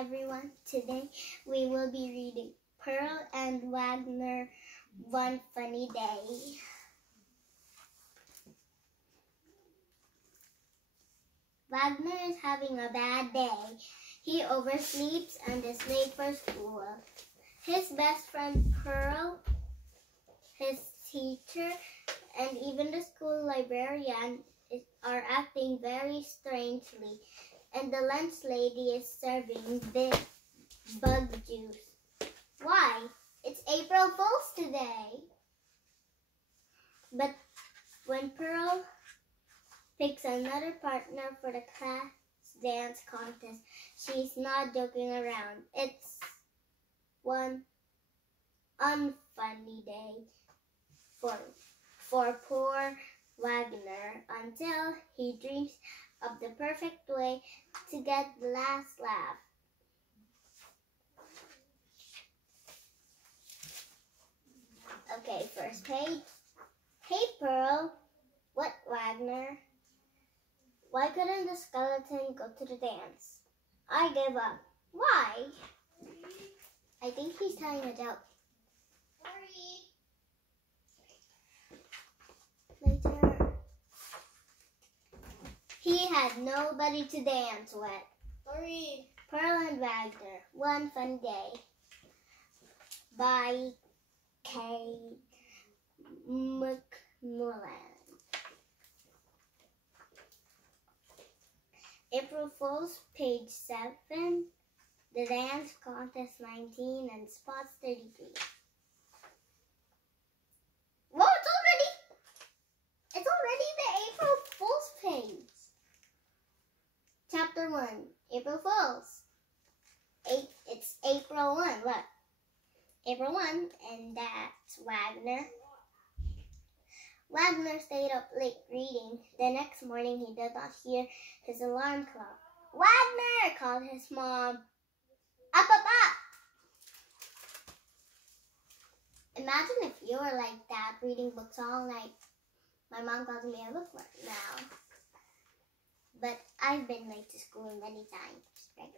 everyone. Today we will be reading Pearl and Wagner, One Funny Day. Wagner is having a bad day. He oversleeps and is late for school. His best friend Pearl, his teacher, and even the school librarian are acting very strangely. And the lunch lady is serving big bug juice. Why? It's April Fool's today. But when Pearl picks another partner for the class dance contest, she's not joking around. It's one unfunny day for poor Wagner until he dreams of the perfect way to get the last laugh. Okay, first page. Hey Pearl, what Wagner? Why couldn't the skeleton go to the dance? I gave up. Why? I think he's telling a joke. Later. He had nobody to dance with. Sorry. Pearl and Wagner, One Fun Day. By K. McMullan. April Fool's, page 7. The dance contest 19 and spots 33. Whoa, it's already the April Fool's page. Chapter 1, April Fool's. It's April 1, look. April 1, and that's Wagner. Wagner stayed up late reading. The next morning, he did not hear his alarm clock. Wagner! Called his mom. Up! Imagine if you were like that, reading books all night. My mom calls me a bookworm now. But I've been late to school many times, right?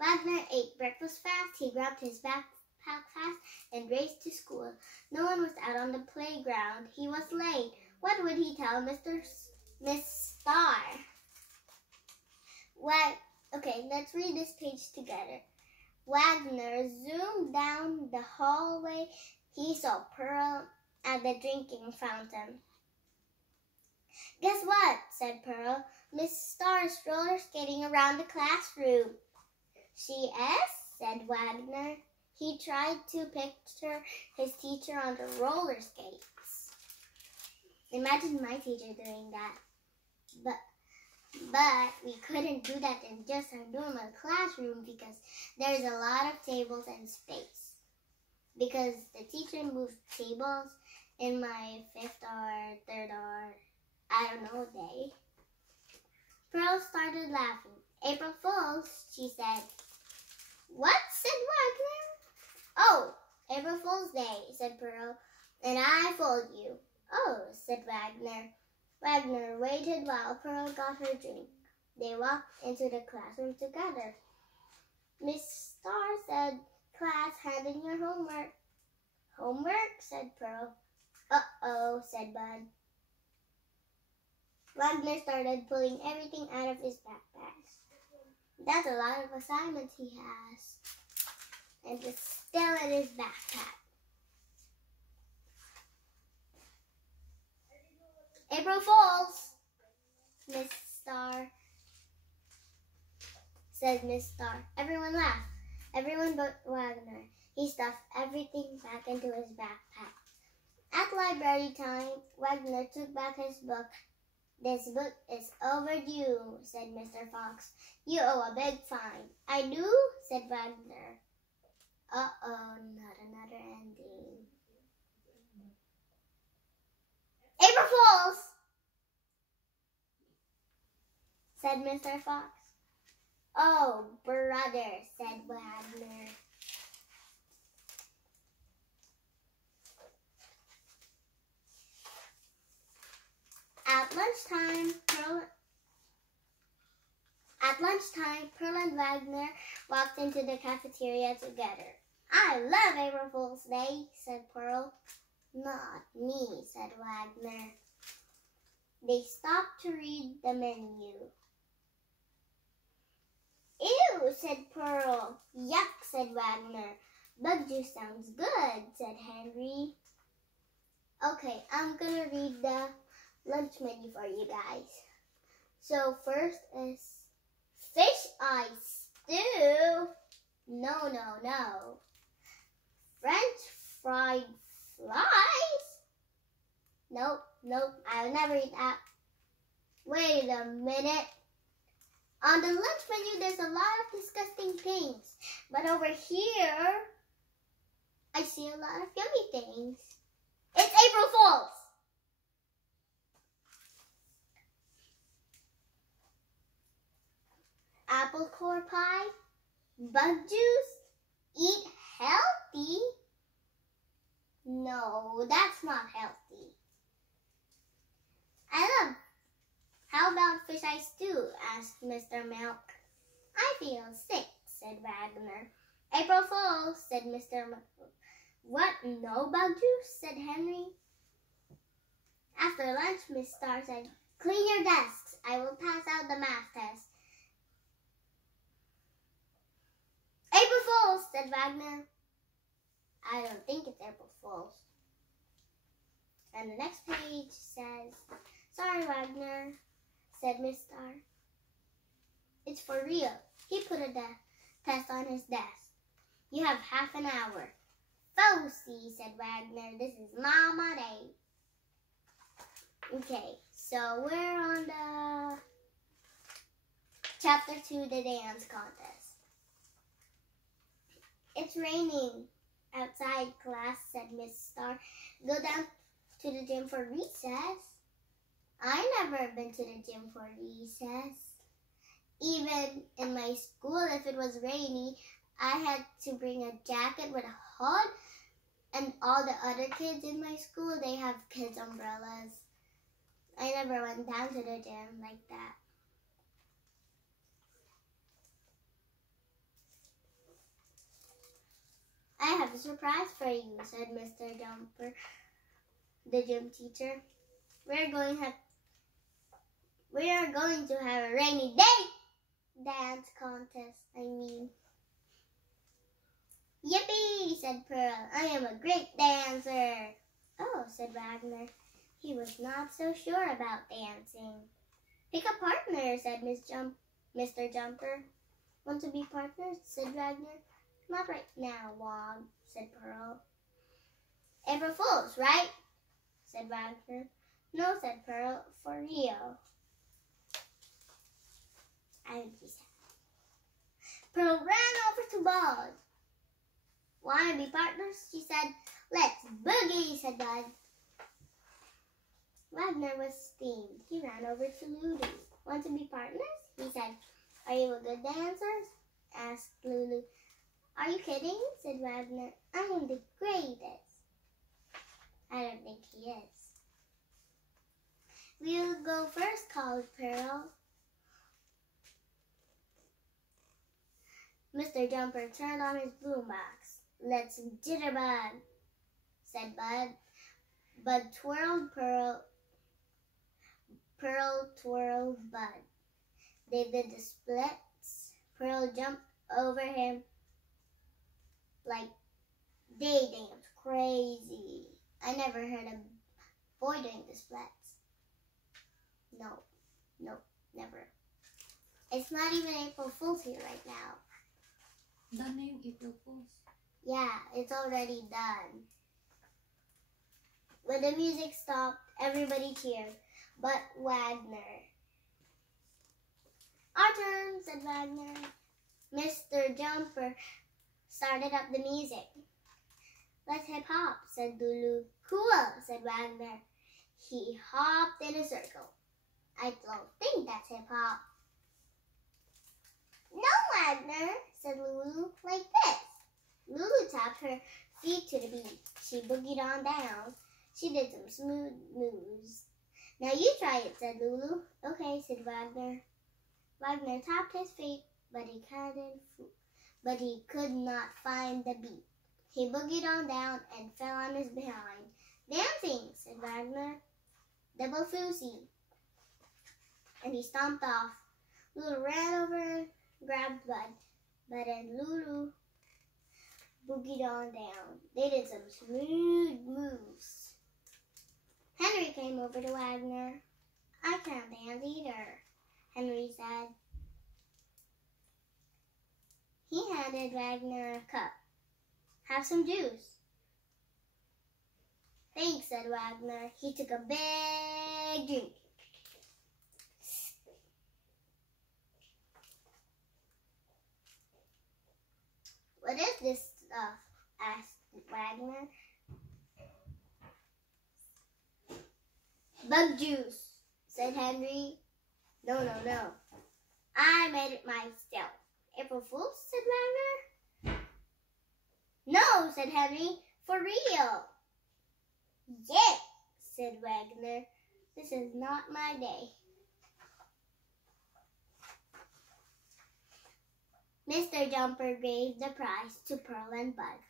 Wagner ate breakfast fast. He grabbed his backpack fast and raced to school. No one was out on the playground. He was late. What would he tell Miss Star? Okay, let's read this page together. Wagner zoomed down the hallway. He saw Pearl at the drinking fountain. Guess what? Said Pearl. Miss Star is roller skating around the classroom. She is? Said Wagner. He tried to picture his teacher on the roller skates. Imagine my teacher doing that. But we couldn't do that in just our normal classroom because there's a lot of tables and space. Because the teacher moved tables in my 5th or 3rd or I don't know day. Pearl started laughing. April Fool's, she said. What? Said Wagner. Oh, April Fool's Day, said Pearl, and I fooled you. Oh, said Wagner. Wagner waited while Pearl got her drink. They walked into the classroom together. Miss Star said, Class, hand in your homework. Homework? Said Pearl. Uh-oh, said Bud. Wagner started pulling everything out of his backpack. That's a lot of assignments he has. And it's still in his backpack. April Fool's, Miss Star, said Miss Star. Everyone laughed. Everyone but Wagner. He stuffed everything back into his backpack. At library time, Wagner took back his book. This book is overdue, said Mr. Fox. You owe a big fine. I do, said Wagner. Uh-oh, not another ending. April Fool's, said Mr. Fox. Oh, brother, said Wagner. At lunchtime, At lunchtime, Pearl and Wagner walked into the cafeteria together. I love April Fool's Day, said Pearl. Not me, said Wagner. They stopped to read the menu. Ew, said Pearl. Yuck, said Wagner. Bug juice sounds good, said Henry. Okay, I'm gonna read the lunch menu for you guys. So first is fish eye stew. No. French fried fries. Nope, I'll never eat that. Wait a minute. On the lunch menu, there's a lot of disgusting things. But over here, I see a lot of yummy things. It's April Fool's! Apple core pie, bug juice, eat healthy. No, that's not healthy. How about fish eye stew? Asked Mr. Milk. I feel sick, said Wagner. April Fool's, said Mr. Milk. What, no bug juice? Said Henry. After lunch, Miss Star said, clean your desks. I will pass out the math test. April Fool's, said Wagner. I don't think it's April Fool's. And the next page says, sorry, Wagner, said Miss Star. It's for real. He put a test on his desk. You have half an hour. Fousey, said Wagner. This is Mama Day. Okay, so we're on the chapter 2, the dance contest. It's raining outside class, said Miss Star. Go down to the gym for recess. I never been to the gym for recess. Even in my school, if it was rainy, I had to bring a jacket with a hood. And all the other kids in my school, they have kids' umbrellas. I never went down to the gym like that. I have a surprise for you, said Mr. Jumper, the gym teacher. We are going to have a rainy day dance contest, Yippee, said Pearl. I am a great dancer. Oh, said Wagner. He was not so sure about dancing. Pick a partner, said Mr. Jumper. Want to be partners, said Wagner. Not right now, Wag, said Pearl. April Fool's, right? Said Wagner. No, said Pearl, for real. I would be sad. Pearl ran over to Bud. Want to be partners? She said. Let's boogie, said Bud. Wagner was steamed. He ran over to Lulu. Want to be partners? He said. Are you a good dancer? Asked Lulu. Are you kidding? Said Wagner. I am the greatest. I don't think he is. We'll go first, called Pearl. Mr. Jumper turned on his boombox. Let's jitterbug, said Bud. Bud twirled Pearl. Pearl twirled Bud. They did the splits. Pearl jumped over him like they danced crazy. I never heard a boy doing the splits. No, never. It's not even April Fool's here right now. Done name April Fool's? Yeah, it's already done. When the music stopped, everybody cheered, but Wagner. Our turn, said Wagner. Mr. Jumper started up the music. Let's hip hop, said Lulu. Cool, said Wagner. He hopped in a circle. I don't think that's hip hop. No, Wagner, said Lulu, like this. Lulu tapped her feet to the beat. She boogied on down. She did some smooth moves. Now you try it, said Lulu. Okay, said Wagner. Wagner tapped his feet, but he could not find the beat. He boogied on down and fell on his behind. Dancing, said Wagner. Double foosy. And he stomped off. Lulu ran over and grabbed Bud and Lulu boogied on down. They did some smooth moves. Henry came over to Wagner. I can't dance either, Henry said. He handed Wagner a cup. Have some juice. Thanks, said Wagner. He took a big drink. What is this stuff? Asked Wagner. Bug juice, said Henry. No. I made it myself. April Fool's, said Wagner. No, said Henry. For real. Yes, said Wagner. This is not my day. Mr. Jumper gave the prize to Pearl and Bud.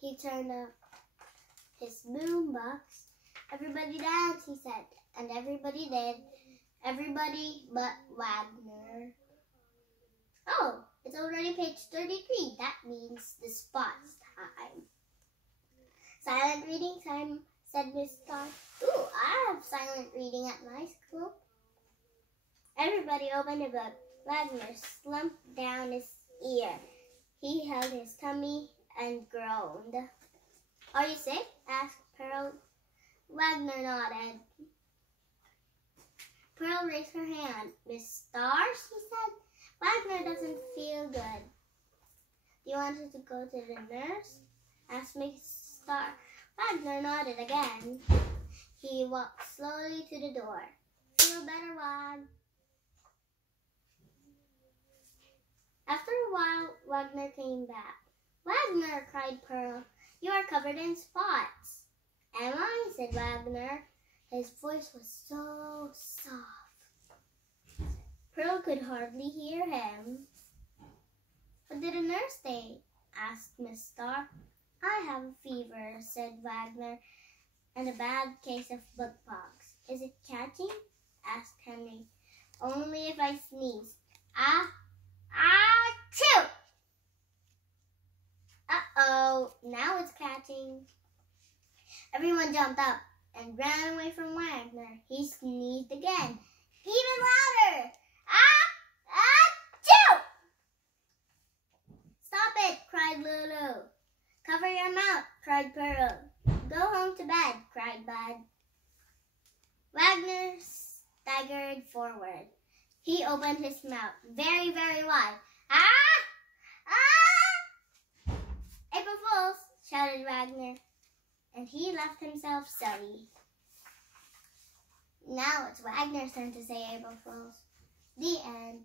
He turned up his boombox. Everybody dance, he said, and everybody did. Everybody but Wagner. Oh, it's already page 33. That means the spots time. Silent reading time, said Miss Todd. Ooh, I have silent reading at my school. Everybody opened a book. Wagner slumped down his ear. He held his tummy and groaned. Are you sick? Asked Pearl. Wagner nodded. Pearl raised her hand. Miss Star, she said. Wagner doesn't feel good. Do you want her to go to the nurse? Asked Miss Star. Wagner nodded again. He walked slowly to the door. Feel better, Wag. After a while, Wagner came back. Wagner, cried Pearl, you are covered in spots. Am I? Said Wagner. His voice was so soft. Pearl could hardly hear him. What did the nurse say? Asked Miss Star. I have a fever, said Wagner, and a bad case of bug-pox. Is it catching? Asked Henry. Only if I sneeze. Achoo! Uh-oh, now it's catching. Everyone jumped up and ran away from Wagner. He sneezed again, even louder. Achoo! Stop it, cried Lulu. Cover your mouth, cried Pearl. Go home to bed, cried Bud. Wagner staggered forward. He opened his mouth very, very wide. April Fools, shouted Wagner, and he left himself silly. Now it's Wagner's turn to say April Fools. The end.